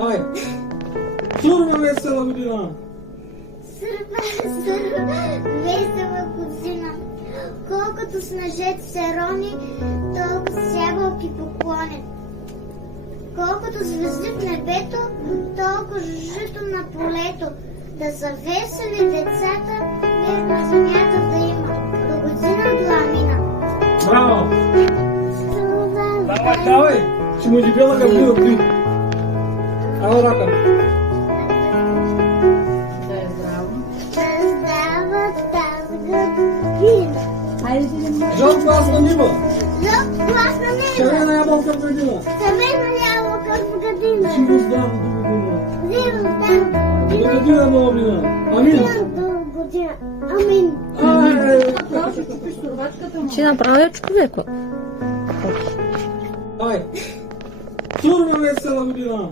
Ай! Сурва весела година! Сурва весела година. Колкото снежец се рони, толкова сябълки поклони. Колкото звезди в небето, толкова жито на полето. Да са весели децата, мир на земята да има. До година до Амина. Браво! Давай! Ще му дебела гъбила ти. Ала рака. Да е здраво. Раздава тази година. Хайде ти да му. Жълт глас на нима. Жълт глас на небо. Червена ябълка в градина. Червена ябълка в градина. Живо здраво до година. Живо здраво до До година. година до Амина. Амин. До година. Амин. Направо ще купиш турбачката му. Си направил човека. Ай! Сурва весела година!